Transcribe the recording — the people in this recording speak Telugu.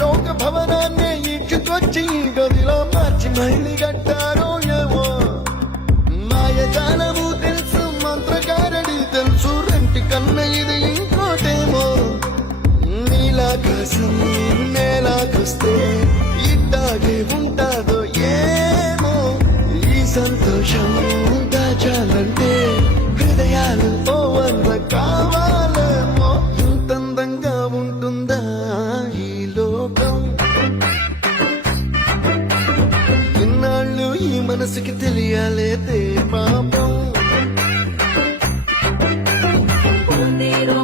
లోక భవనాన్ని ఇచ్చుకొచ్చి గదిలో మార్చి మళ్ళీ కట్టారో ఏమో మాయజాలము తెలుసు మంత్రగారడి తెలుసు రెంటి కన్న ఇది ఇంకోటేమో నీలాకాశం నేలాకొస్తే ఇట్టాగే ఉంటాదో ఏమో ఈ సంతోషం దాచాలంటే హృదయాలు ఓ వంద కావాలేమో ఇంతందంగా ఉంటుందా ఈ లోకం ఇన్నాళ్ళు ఈ మనసుకి తెలియాలేదే పాపం Puro